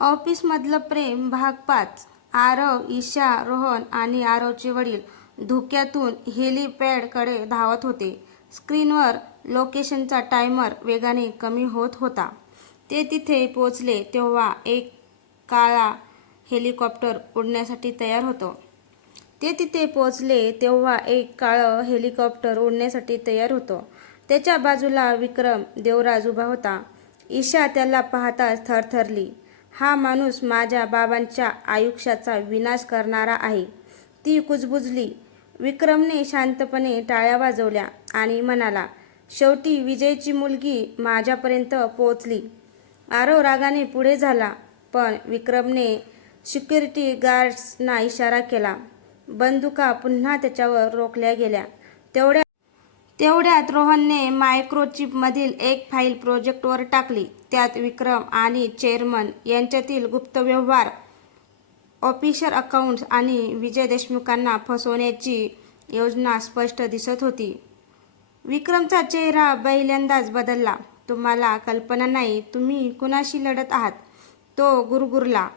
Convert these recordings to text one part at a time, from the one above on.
ऑफिसमधलं प्रेम भाग 5. आरव, ईशा, रोहन आणि आरवचे वडील धुक्यातून हेलिपॅडकडे धावत होते. स्क्रीनवर लोकेशनचा टायमर वेगाने कमी होत होता. ते तिथे पोचले तेव्हा एक काळा हेलिकॉप्टर उडण्यासाठी तयार होतं. त्याच्या बाजूला विक्रम देवराज उभा होता. ईशा त्याला पाहताच थरथरली. हा माणूस माझ्या बाबांच्या आयुष्याचा विनाश करणारा आहे, ती कुजबुजली. विक्रमने शांतपणे टाळ्या वाजवल्या आणि म्हणाला, शेवटी विजयची मुलगी माझ्यापर्यंत पोहोचली. आरव रागाने पुढे झाला, पण विक्रमने सिक्युरिटी गार्ड्सना इशारा केला. बंदुका पुन्हा त्याच्यावर रोखल्या गेल्या. तेवढ्यात रोहनने मायक्रोचिपमधील एक फाईल प्रोजेक्टवर टाकली. त्यात विक्रम आणि चेअरमन यांच्यातील गुप्त व्यवहार, ऑफिशियल अकाउंट्स आणि विजय देशमुखांना फसवण्याची योजना स्पष्ट दिसत होती. विक्रमचा चेहरा पहिल्यांदाच बदलला. तुम्हाला कल्पना नाही तुम्ही कुणाशी लढत आहात, तो गुरगुरला.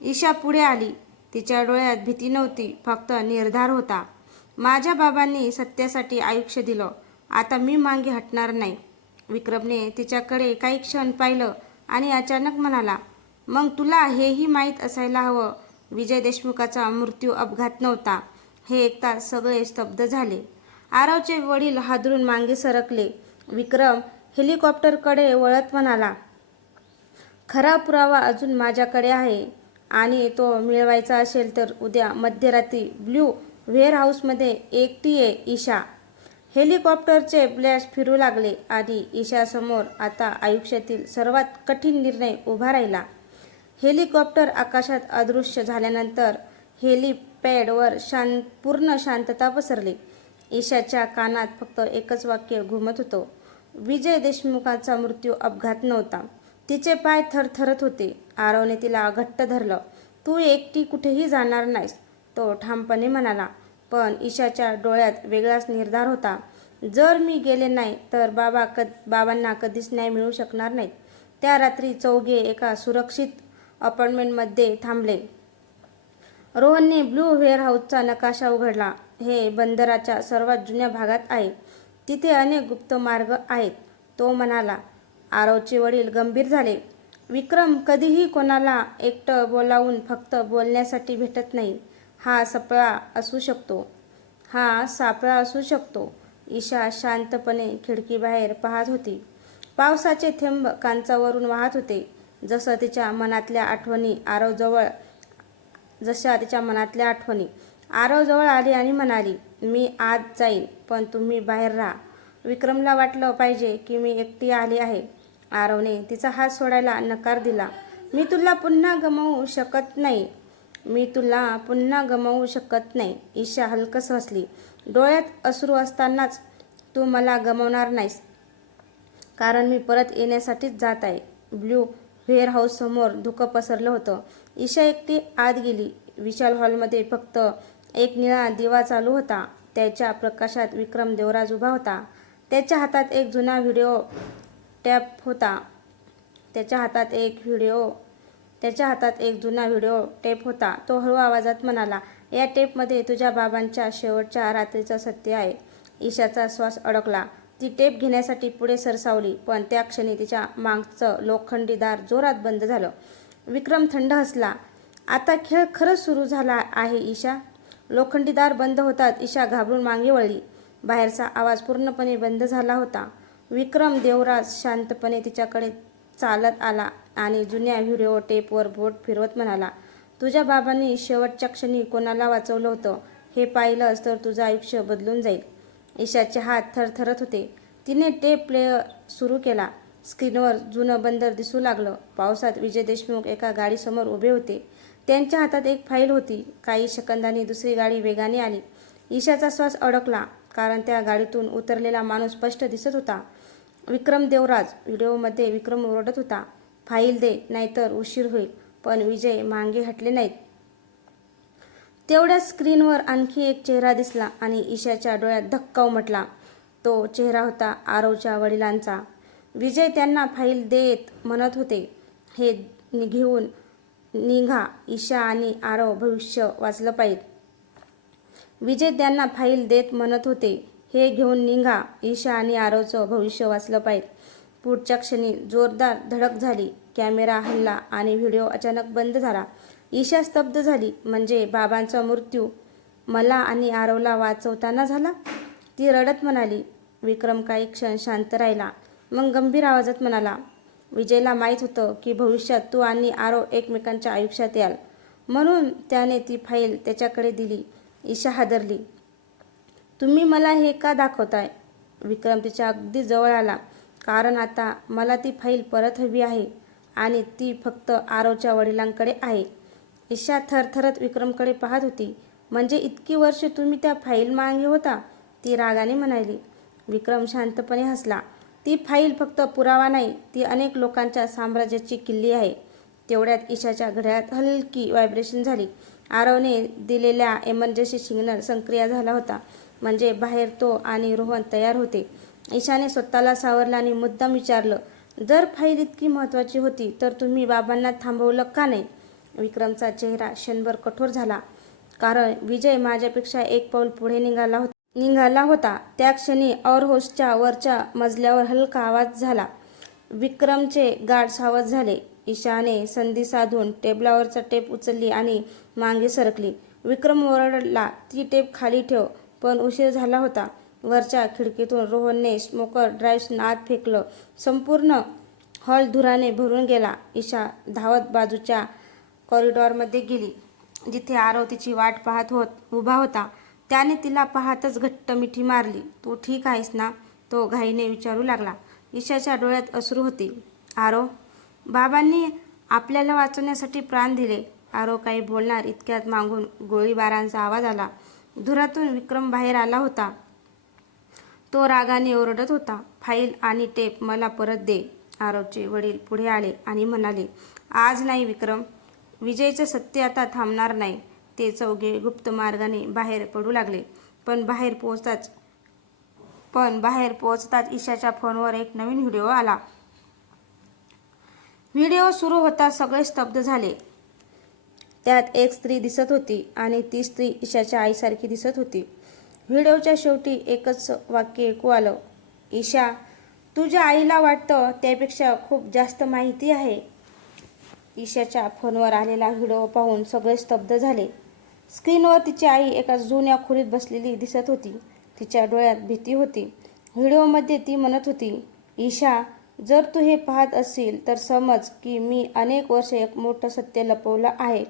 ईशा पुढे आली. तिच्या डोळ्यात भीती नव्हती, फक्त निर्धार होता. माझ्या बाबांनी सत्यासाठी आयुष्य दिलं, आता मी मागे हटणार नाही. विक्रमने तिच्याकडे काही क्षण पाहिलं आणि अचानक म्हणाला, मग तुला हेही माहीत असायला हवं, विजय देशमुखाचा मृत्यू अपघात नव्हता. हे ऐकताच सगळे स्तब्ध झाले. आरवचे वडील हादरून मागे सरकले. विक्रम हेलिकॉप्टरकडे वळत म्हणाला, खरा पुरावा अजून माझ्याकडे आहे आणि तो मिळवायचा असेल तर उद्या मध्यरात्री ब्ल्यू वेअरहाऊसमध्ये एकटी ये. ईशा. हेलिकॉप्टरचे ब्लेड्स फिरू लागले आणि ईशासमोर आता आयुष्यातील सर्वात कठीण निर्णय उभा राहिला. हेलिकॉप्टर आकाशात अदृश्य झाल्यानंतर हेलिपॅडवर पूर्ण शांतता पसरली. ईशाच्या कानात फक्त एकच वाक्य घुमत होतं, विजय देशमुखाचा मृत्यू अपघात नव्हता. तिचे पाय थरथरत होते. आरवने तिला घट्ट धरलं. तू एकटी कुठेही जाणार नाहीस, तो ठामपणे म्हणाला. पण ईशाच्या डोळ्यात वेगळाच निर्धार होता. जर मी गेले नाही तर बाबांना कधीच न्याय मिळू शकणार नाही. त्या रात्री चौघे एका सुरक्षित अपार्टमेंटमध्ये थांबले. रोहनने ब्ल्यू वेअरहाऊसचा नकाशा उघडला. हे बंदराच्या सर्वात जुन्या भागात आहे. तिथे अनेक गुप्त मार्ग आहेत, तो म्हणाला. आरवचे वडील गंभीर झाले. विक्रम कधीही कोणाला एकटं बोलावून फक्त बोलण्यासाठी भेटत नाही. हा सापळा असू शकतो. ईशा शांतपणे खिडकीबाहेर पाहत होती. पावसाचे थेंब कांचावरून वाहत होते. जशा तिच्या मनातल्या आठवणी आरव जवळ आली आणि म्हणाली, मी आत जाईन पण तुम्ही बाहेर राहा. विक्रमला वाटलं पाहिजे की मी एकटी आली आहे. आरवने तिचा हात सोडायला नकार दिला. मी तुला पुन्हा गमावू शकत नाही. ईशा हलकस हसली. डोळ्यात अश्रू असतानाच, तू मला गमावणार नाहीस, कारण मी परत येण्यासाठीच जात आहे. ब्ल्यू वेअरहाऊससमोर धुकं पसरलं होतं. ईशा एकटी आत गेली. विशाल हॉलमध्ये फक्त एक निळा दिवा चालू होता. त्याच्या प्रकाशात विक्रम देवराज उभा होता. त्याच्या हातात एक जुना व्हिडिओ टेप होता. तो हळू आवाजात म्हणाला, या टेपमध्ये तुझ्या बाबांच्या शेवटच्या रात्रीचं सत्य आहे. ईशाचा श्वास अडकला. ती टेप घेण्यासाठी पुढे सरसावली, पण त्या क्षणी तिच्या मागचं लोखंडी दार जोरात बंद झालं. विक्रम थंड हसला. आता खेळ खरंच सुरू झाला आहे ईशा. लोखंडी दार बंद होताच ईशा घाबरून मागे वळली. बाहेरचा आवाज पूर्णपणे बंद झाला होता. विक्रम देवराज शांतपणे तिच्याकडे चालत आला आणि जुन्या व्हिडिओ टेपवर बोट फिरवत म्हणाला, तुझ्या बाबांनी शेवटच्या क्षणी कोणाला वाचवलं होतं हे पाहिलंस तर तुझं आयुष्य बदलून जाईल. ईशाचे हात थरथरत होते. तिने टेप प्लेअर सुरू केला. स्क्रीनवर जुनं बंदर दिसू लागलं. पावसात विजय देशमुख एका गाडीसमोर उभे होते. त्यांच्या हातात एक फाईल होती. काही सेकंदांनी दुसरी गाडी वेगाने आली. ईशाचा श्वास अडकला, कारण त्या गाडीतून उतरलेला माणूस स्पष्ट दिसत होता. विक्रम देवराज. व्हिडिओमध्ये विक्रम ओरडत होता, फाईल दे नाहीतर उशीर होईल. पण विजय मागे हटले नाहीत. तेवढ्या स्क्रीनवर आणखी एक चेहरा दिसला आणि ईशाच्या डोळ्यात धक्का उमटला. तो चेहरा होता आरवच्या वडिलांचा. विजय त्यांना फाईल देत म्हणत होते, हे घेऊन निघा, ईशा आणि आरव भविष्य वाचलं पाहिजे. विजय त्यांना फाईल देत म्हणत होते, हे घेऊन निघा, ईशा आणि आरवचं भविष्य वाचलं पाहिजे. पुढच्या क्षणी जोरदार धडक झाली. कॅमेरा हलला आणि व्हिडिओ अचानक बंद झाला. ईशा स्तब्ध झाली. म्हणजे बाबांचा मृत्यू मला आणि आरवला वाचवताना झाला? ती रडत म्हणाली. विक्रम काही क्षण शांत राहिला. मग गंभीर आवाजात म्हणाला, विजयला माहीत होतं की भविष्यात तू आणि आरव एकमेकांच्या आयुष्यात याल, म्हणून त्याने ती फाईल त्याच्याकडे दिली. ईशा हादरली. तुम्ही मला हे का दाखवताय? विक्रम तिच्या अगदी जवळ आला. कारण आता मला ती फाईल परत हवी आहे आणि ती फक्त आरवच्या वडिलांकडे आहे. ईशा थरथरत विक्रमकडे पाहत होती. म्हणजे इतकी वर्षे तुम्ही त्या फाईल मागे होता? ती रागाने म्हणाली. विक्रम शांतपणे हसला. ती फाईल फक्त पुरावा नाही, ती अनेक लोकांच्या साम्राज्याची किल्ली आहे. तेवढ्यात ईशाच्या घड्याळात हलकी व्हायब्रेशन झाली. आरवने दिलेला इमर्जन्सी सिग्नल सक्रिय झाला होता. म्हणजे बाहेर तो आणि रोहन तयार होते. ईशाने स्वतःला सावरलं आणि मुद्दाम विचारलं, जर फाईल इतकी महत्त्वाची होती तर तुम्ही बाबांना थांबवलं का नाही? विक्रमचा चेहरा क्षणभर कठोर झाला. कारण विजय माझ्यापेक्षा एक पाऊल पुढे निघाला होता. त्या क्षणी औरहोस्टच्या वरच्या मजल्यावर हलका आवाज झाला. विक्रमचे गार्ड सावध झाले. ईशाने संधी साधून टेबलावरचा टेप उचलली आणि मागे सरकली. विक्रम ओरडला, ती टेप खाली ठेव. पण उशीर झाला होता. वरच्या खिडकीतून रोहनने स्मोकर ड्राईव्ह आत फेकलं. संपूर्ण हॉल धुराने भरून गेला. ईशा धावत बाजूच्या कॉरिडॉरमध्ये गेली, जिथे आरव तिची वाट पाहत उभा होता. त्याने तिला पाहतच घट्ट मिठी मारली. तू ठीक आहेस ना? तो घाईने विचारू लागला. ईशाच्या डोळ्यात अश्रू होते. आरव, बाबांनी आपल्याला वाचवण्यासाठी प्राण दिले. आरव काही बोलणार इतक्यात मागून गोळीबारांचा आवाज आला. धुरातून विक्रम बाहेर आला होता. तो रागाने ओरडत होता, फाईल आणि टेप मला परत दे. आरवचे वडील पुढे आले आणि म्हणाले, आज नाही विक्रम, विजयचं सत्य आता थांबणार नाही. ते चौघे गुप्त मार्गाने बाहेर पडू लागले. पण बाहेर पोहोचताच ईशाच्या फोनवर एक नवीन व्हिडिओ आला. व्हिडिओ सुरू होताच सगळे स्तब्ध झाले. त्यात एक स्त्री दिसत होती आणि ती स्त्री ईशाच्या आईसारखी दिसत होती. व्हिडिओच्या शेवटी एकच वाक्य ऐकू आलं, ईशा, तुझ्या आईला वाटतं त्यापेक्षा खूप जास्त माहिती आहे. ईशाच्या फोनवर आलेला व्हिडिओ पाहून सगळे स्तब्ध झाले. स्क्रीनवर तिची आई एका जुन्या खोलीत बसलेली दिसत होती. तिच्या डोळ्यात भीती होती. व्हिडिओमध्ये ती म्हणत होती, ईशा, जर तू हे पाहत असशील तर समज की मी अनेक वर्षे एक मोठं सत्य लपवलं आहे.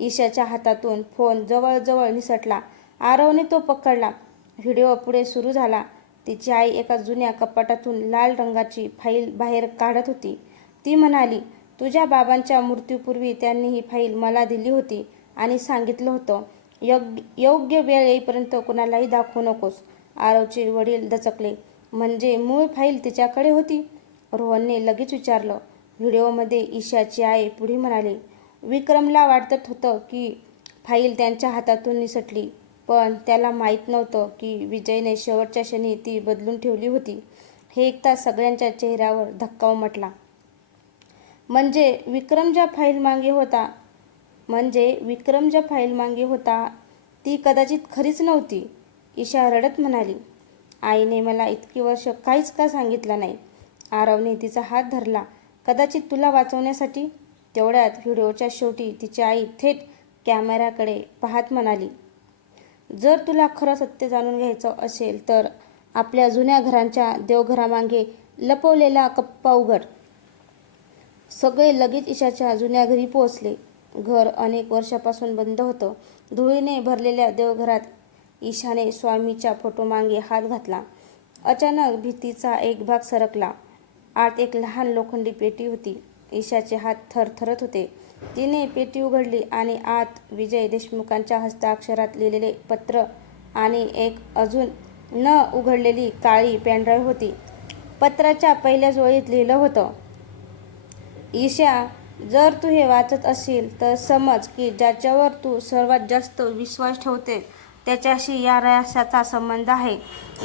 ईशाच्या हातातून फोन जवळजवळ निसटला. आरवने तो पकडला. व्हिडिओ पुढे सुरू झाला. तिची आई एका जुन्या कपाटातून लाल रंगाची फाईल बाहेर काढत होती. ती म्हणाली, तुझ्या बाबांच्या मृत्यूपूर्वी त्यांनी ही फाईल मला दिली होती आणि सांगितलं होतं, योग्य वेळ येईपर्यंत कुणालाही दाखवू नकोस. आरवचे वडील दचकले. म्हणजे मूळ फाईल तिच्याकडे होती? रोहनने लगेच विचारलं. व्हिडिओमध्ये ईशाची आई पुढे म्हणाली, विक्रमला वाटत होतं की फाईल त्यांच्या हातातून निसटली, पण त्याला माहीत नव्हतं की विजयने शेवटच्या क्षणी ती बदलून ठेवली होती. हे ऐकता सगळ्यांच्या चेहऱ्यावर धक्का उमटला. म्हणजे विक्रम ज्या फाईल मागे होता ती कदाचित खरीच नव्हती. ईशा रडत म्हणाली, आईने मला इतकी वर्ष काहीच का सांगितलं नाही. आरवने तिचा हात धरला. कदाचित तुला वाचवण्यासाठी. तेवढ्यात व्हिडिओच्या शेवटी तिची आई थेट कॅमेऱ्याकडे पाहत म्हणाली, जर तुला खरं सत्य जाणून घ्यायचं असेल तर आपल्या जुन्या घरांच्या देवघरामागे लपवलेला कप्पा उघड. सगळे लगेच ईशाच्या जुन्या घरी पोहोचले. घर अनेक वर्षापासून बंद होतं. धुळीने भरलेल्या देवघरात ईशाने स्वामीच्या फोटोमागे हात घातला. अचानक भिंतीचा एक भाग सरकला. आत एक लहान लोखंडी पेटी होती. ईशाचे हात थरथरत होते. तिने पेटी उघडली आणि आत विजय देशमुखांच्या हस्ताक्षरात लिहिलेले पत्र आणि एक अजून न उघडलेली काळी पेनड्राईव्ह होती. पत्राच्या पहिल्याच ओळीत लिहिलं होतं, ईशा, जर तू हे वाचत असशील तर समज की ज्याच्यावर तू सर्वात जास्त विश्वास ठेवते त्याच्याशी या रहस्याचा संबंध आहे.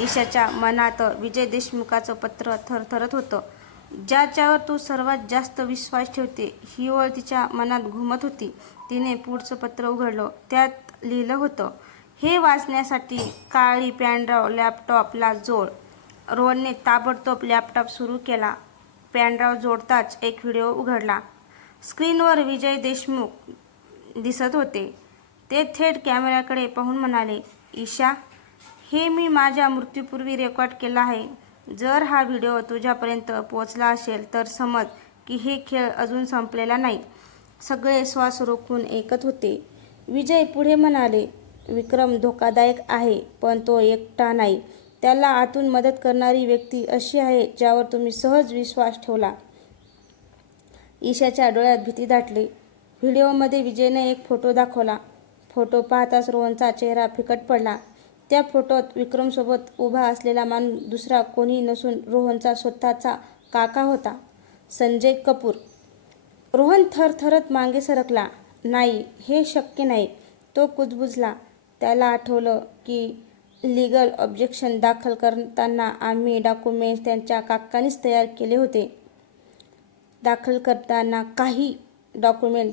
ईशाच्या मनात विजय देशमुखाचं पत्र थरथरत होतं. ज्याच्यावर तू सर्वात जास्त विश्वास ठेवते. ही ओळ तिच्या मनात घुमत होती. तिने पुढचं पत्र उघडलं. त्यात लिहिलं होतं, हे वाचण्यासाठी काळी पॅनड्राईव्ह लॅपटॉपला जोड. रोहनने ताबडतोब लॅपटॉप सुरू केला. पॅनड्राईव्ह जोडताच एक व्हिडिओ उघडला. स्क्रीनवर विजय देशमुख दिसत होते. ते थेट कॅमेऱ्याकडे पाहून म्हणाले, ईशा, हे मी माझ्या मृत्यूपूर्वी रेकॉर्ड केलं आहे. जर हा व्हिडिओ तुझ्यापर्यंत पोहोचला असेल तर समज की हे खेळ अजून संपलेला नाही. सगळे श्वास रोखून ऐकत होते. विजय पुढे म्हणाले, विक्रम धोकादायक आहे, पण तो एकटा नाही. त्याला आतून मदत करणारी व्यक्ती अशी आहे ज्यावर तुम्ही सहज विश्वास ठेवला. ईशाच्या डोळ्यात भीती दाटली. व्हिडिओमध्ये विजयने एक फोटो दाखवला. फोटो पाहताच रोहनचा चेहरा फिकट पडला. त्या फोटोत विक्रमसोबत उभा असलेला माणूस दुसरा कोणी नसून रोहनचा स्वतःचा काका होता, संजय कपूर. रोहन थरथरत मागे सरकला. नाही, हे शक्य नाही. तो कुजबुजला. त्याला आठवलं की लीगल ऑब्जेक्शन दाखल करताना आम्ही डॉक्युमेंट्स त्यांच्या काकांनीच तयार केले होते.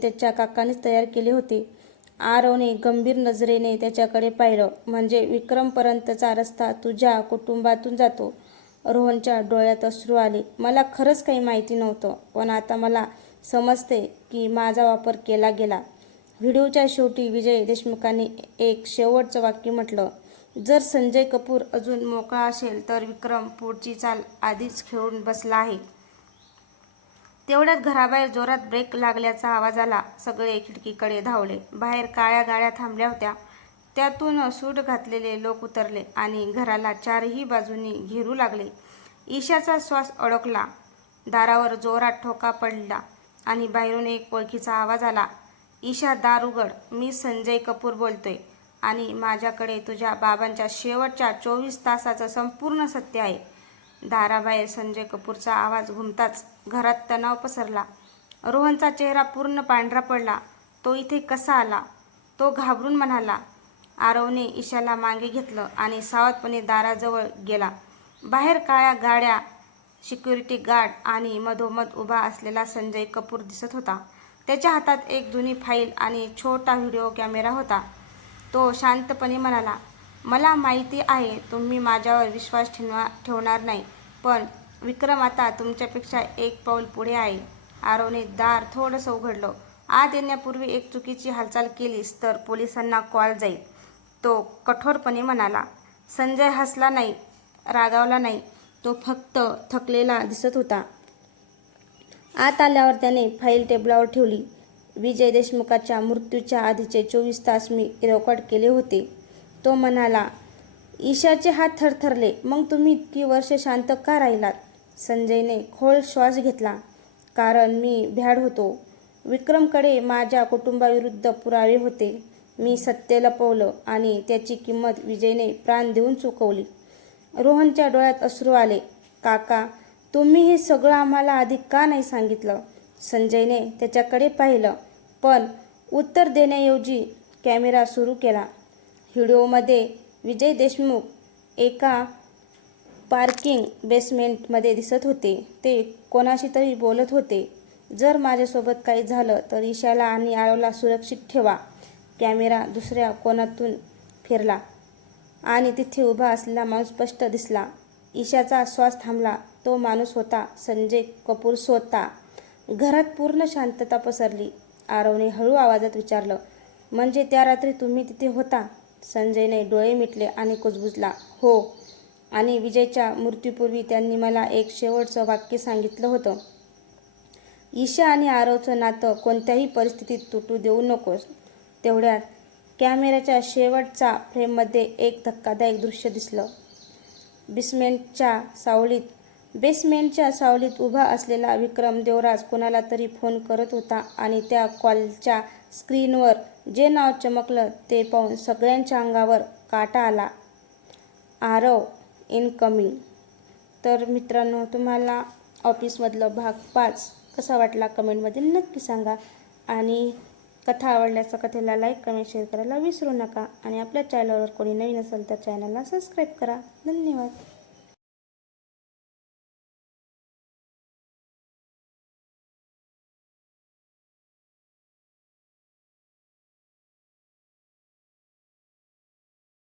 त्याच्या काकांनीच तयार केले होते. आरवने गंभीर नजरेने त्याच्याकडे पाहिलं. म्हणजे विक्रमपर्यंतचा रस्ता तुझ्या कुटुंबातून जातो. रोहनच्या डोळ्यात अश्रू आले. मला खरंच काही माहिती नव्हतं, पण आता मला समजते की माझा वापर केला गेला. व्हिडिओच्या शेवटी विजय देशमुखांनी एक शेवटचं वाक्य म्हटलं, जर संजय कपूर अजून मोकळा असेल तर विक्रम पुढची चाल आधीच खेळून बसला आहे. तेवढ्यात घराबाहेर जोरात ब्रेक लागल्याचा आवाज आला. सगळे खिडकीकडे धावले. बाहेर काळ्या गाड्या थांबल्या होत्या. त्यातून सूट घातलेले लोक उतरले आणि घराला चारही बाजूंनी घेरू लागले. ईशाचा श्वास अडकला. दारावर जोरात ठोका पडला आणि बाहेरून एक ओळखीचा आवाज आला, ईशा, दार उघड. मी संजय कपूर बोलतोय आणि माझ्याकडे तुझ्या बाबांच्या शेवटच्या 24 तासाचं संपूर्ण सत्य आहे. दाराबाहेर संजय कपूरचा आवाज घुमताच घरात तणाव पसरला. रोहनचा चेहरा पूर्ण पांढरा पडला. तो इथे कसा आला? तो घाबरून म्हणाला. आरवने ईशाला मागे घेतलं आणि सावधपणे दाराजवळ गेला. बाहेर काळ्या गाड्या, सिक्युरिटी गार्ड आणि मधोमध उभा असलेला संजय कपूर दिसत होता. त्याच्या हातात एक जुनी फाईल आणि छोटा व्हिडिओ कॅमेरा होता. तो शांतपणे म्हणाला, मला माहिती आहे तुम्ही माझ्यावर विश्वास ठेवणार नाही, पण विक्रम आता तुमच्यापेक्षा एक पाऊल पुढे आहे. आरवने दार थोडंसं उघडलं. आत येण्यापूर्वी एक चुकीची हालचाल केलीस तर पोलिसांना कॉल जाईल, तो कठोरपणे म्हणाला. संजय हसला नाही, रागावला नाही. तो फक्त थकलेला दिसत होता. आत आल्यावर त्याने फाईल टेबलावर ठेवली. विजय देशमुखाच्या मृत्यूच्या आधीचे 24 तास मी रेकॉर्ड केले होते. तो म्हणाला. ईशाचे हात थरथरले. मग तुम्ही इतकी वर्षे शांत का राहिलात? संजयने खोल श्वास घेतला. कारण मी भ्याड होतो. विक्रमकडे माझ्या कुटुंबाविरुद्ध पुरावे होते. मी सत्य लपवलं आणि त्याची किंमत विजयने प्राण देऊन चुकवली. रोहनच्या डोळ्यात अश्रू आले. काका, तुम्ही हे सगळं आम्हाला आधी का नाही सांगितलं? संजयने त्याच्याकडे पाहिलं, पण उत्तर देण्याऐवजी कॅमेरा सुरू केला. व्हिडिओमध्ये विजय देशमुख एका पार्किंग बेसमेंटमध्ये दिसत होते. ते कोणाशी तरी बोलत होते. जर माझ्यासोबत काही झालं तर ईशाला आणि आरवला सुरक्षित ठेवा. कॅमेरा दुसऱ्या कोणातून फिरला आणि तिथे उभा असलेला माणूस स्पष्ट दिसला. ईशाचा श्वास थांबला. तो माणूस होता संजय कपूर स्वतः. घरात पूर्ण शांतता पसरली. आरवने हळू आवाजात विचारलं, म्हणजे त्या रात्री तुम्ही तिथे होता? संजयने डोळे मिटले आणि कुजबुजला. हो, आणि विजयच्या मृत्यूपूर्वी त्यांनी मला एक शेवटचं वाक्य सांगितलं होतं, ईशा आणि आरवचं नातं कोणत्याही परिस्थितीत तुटू देऊ नकोस. तेवढ्यात कॅमेऱ्याच्या शेवटच्या फ्रेममध्ये एक धक्कादायक दृश्य दिसलं. बेसमेंटच्या सावलीत उभा असलेला विक्रम देवराज कोणाला तरी फोन करत होता आणि त्या कॉलच्या स्क्रीनवर जे नाव चमकलं ते पाहून सगळ्यांच्या अंगावर काटा आला. आरव इनकमिंग. तर मित्रांनो, तुम्हाला ऑफिसमधलं भाग 5 कसा वाटला कमेंटमध्ये नक्की सांगा. आणि कथा आवडल्यास कथेला लाईक, कमेंट, शेअर करायला विसरू नका. आणि आपल्या चॅनलवर कोणी नवीन असेल तर चॅनलला सबस्क्राईब करा. धन्यवाद.